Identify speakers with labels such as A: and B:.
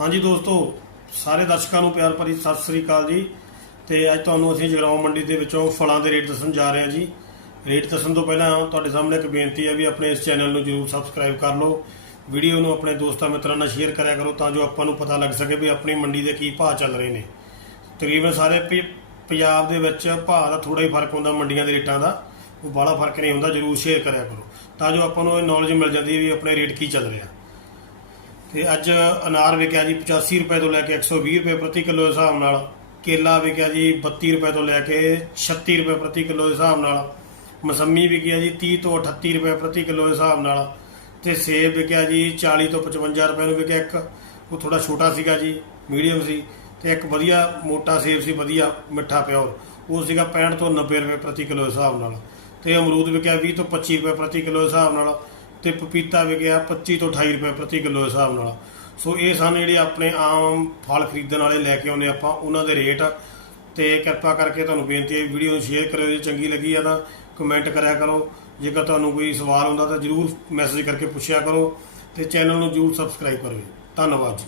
A: ਹਾਂਜੀ ਦੋਸਤੋ, ਸਾਰੇ ਦਰਸ਼ਕਾਂ ਨੂੰ ਪਿਆਰ ਭਰੀ ਸਤਿ ਸ੍ਰੀ ਅਕਾਲ ਜੀ। ਤੇ ਅੱਜ ਤੁਹਾਨੂੰ ਅਸੀਂ ਜਗਰਾਉਂ ਮੰਡੀ ਦੇ ਵਿੱਚੋਂ ਫਲਾਂ ਦੇ ਰੇਟ ਦੱਸਣ ਜਾ ਰਹੇ ਹਾਂ ਜੀ। ਰੇਟ ਦੱਸਣ ਤੋਂ ਪਹਿਲਾਂ ਤੁਹਾਡੇ ਸਾਹਮਣੇ ਇੱਕ ਬੇਨਤੀ ਹੈ ਵੀ ਆਪਣੇ ਇਸ ਚੈਨਲ ਨੂੰ ਜਰੂਰ ਸਬਸਕ੍ਰਾਈਬ ਕਰ ਲਓ। ਵੀਡੀਓ ਨੂੰ ਆਪਣੇ ਦੋਸਤਾਂ ਮਿੱਤਰਾਂ ਨਾਲ ਸ਼ੇਅਰ ਕਰਿਆ ਕਰੋ ਤਾਂ ਜੋ ਆਪਾਂ ਨੂੰ ਪਤਾ ਲੱਗ ਸਕੇ ਵੀ ਆਪਣੀ ਮੰਡੀ ਦੇ ਕੀ ਭਾਅ ਚੱਲ ਰਹੇ ਨੇ। ਤਕਰੀਬਨ ਸਾਰੇ ਪ- ਪੰਜਾਬ ਦੇ ਵਿੱਚ ਭਾਅ ਦਾ ਥੋੜਾ ਹੀ ਫ਼ਰਕ ਹੁੰਦਾ ਮੰਡੀਆਂ ਦੇ ਰੇਟਾਂ ਦਾ। ਉਹ ਬਾਹਲਾ ਫ਼ਰਕ ਨਹੀਂ ਹੁੰਦਾ, ਜਰੂਰ ਸ਼ੇਅਰ ਕਰਿਆ ਕਰੋ। ਤਾਂ ਜੋ ਆਪਾਂ ਨੂੰ ਇਹ ਨੌਲੇਜ ਮਿਲ ਜਾਂਦੀ ਹੈ ਵੀ ਆਪਣੇ ਰੇਟ ਕੀ ਚੱਲ ਰਿਹਾ। ਤੇ ਅੱਜ ਅਨਾਰ ਵਿਕਿਆ ਜੀ 85 ਰੁਪਏ ਤੋਂ ਲੈ ਕੇ 120 ਰੁਪਏ ਪ੍ਰਤੀ ਕਿਲੋ ਦੇ ਹਿਸਾਬ ਨਾਲ। ਕੇਲਾ ਵਿਕਿਆ ਜੀ 32 ਰੁਪਏ ਤੋਂ ਲੈ ਕੇ 36 ਰੁਪਏ ਪ੍ਰਤੀ ਕਿਲੋ ਦੇ ਹਿਸਾਬ ਨਾਲ। ਮਸੰਮੀ ਵਿਕਿਆ ਜੀ 30 ਤੋਂ 38 ਰੁਪਏ ਪ੍ਰਤੀ ਕਿਲੋ ਦੇ ਹਿਸਾਬ ਨਾਲ। ਤੇ ਸੇਬ ਵਿਕਿਆ ਜੀ 40 ਤੋਂ 55 ਰੁਪਏ ਨੂੰ ਵਿਕਿਆ ਇੱਕ। ਉਹ ਥੋੜਾ ਛੋਟਾ ਸੀਗਾ ਜੀ, ਮੀਡੀਅਮ ਸੀ। ਤੇ ਇੱਕ ਵਧੀਆ ਮੋਟਾ ਸੇਬ ਸੀ, ਵਧੀਆ ਮਿੱਠਾ ਪਿਓਰ ਉਹ ਸੀਗਾ 65 ਤੋਂ 90 ਰੁਪਏ ਪ੍ਰਤੀ ਕਿਲੋ ਦੇ ਹਿਸਾਬ ਨਾਲ। ਤੇ ਅਮਰੂਦ ਵਿਕਿਆ 20 ਤੋਂ 25 ਰੁਪਏ ਪ੍ਰਤੀ ਕਿਲੋ ਦੇ ਹਿਸਾਬ ਨਾਲ। ਤੇ ਪਪੀਤਾ ਵਿਕਿਆ 25 ਤੋਂ 28 ਰੁਪਏ ਪ੍ਰਤੀ ਕਿਲੋ ਦੇ ਹਿਸਾਬ ਨਾਲ। ਸੋ ਇਹ ਸਨ ਜਿਹੜੇ ਆਪਣੇ ਆਮ ਫਲ ਖਰੀਦਣ ਵਾਲੇ ਲੈ ਕੇ ਆਉਂਦੇ ਆਪਾਂ, ਉਹਨਾਂ ਦੇ ਰੇਟ ਤੇ ਕਿਰਪਾ ਕਰਕੇ ਤੁਹਾਨੂੰ ਬੇਨਤੀ ਹੈ, ਵੀਡੀਓ ਨੂੰ ਸ਼ੇਅਰ ਕਰਿਓ, ਜੇ ਚੰਗੀ ਲੱਗੀ ਆ ਤਾਂ ਕਮੈਂਟ ਕਰਿਆ ਕਰੋ। ਜੇਕਰ ਤੁਹਾਨੂੰ ਕੋਈ ਸਵਾਲ ਹੁੰਦਾ ਤਾਂ ਜਰੂਰ ਮੈਸੇਜ ਕਰਕੇ ਪੁੱਛਿਆ ਕਰੋ ਤੇ ਚੈਨਲ ਨੂੰ ਜਰੂਰ ਸਬਸਕ੍ਰਾਈਬ ਕਰੋ ਧੰਨਵਾਦ ਜੀ।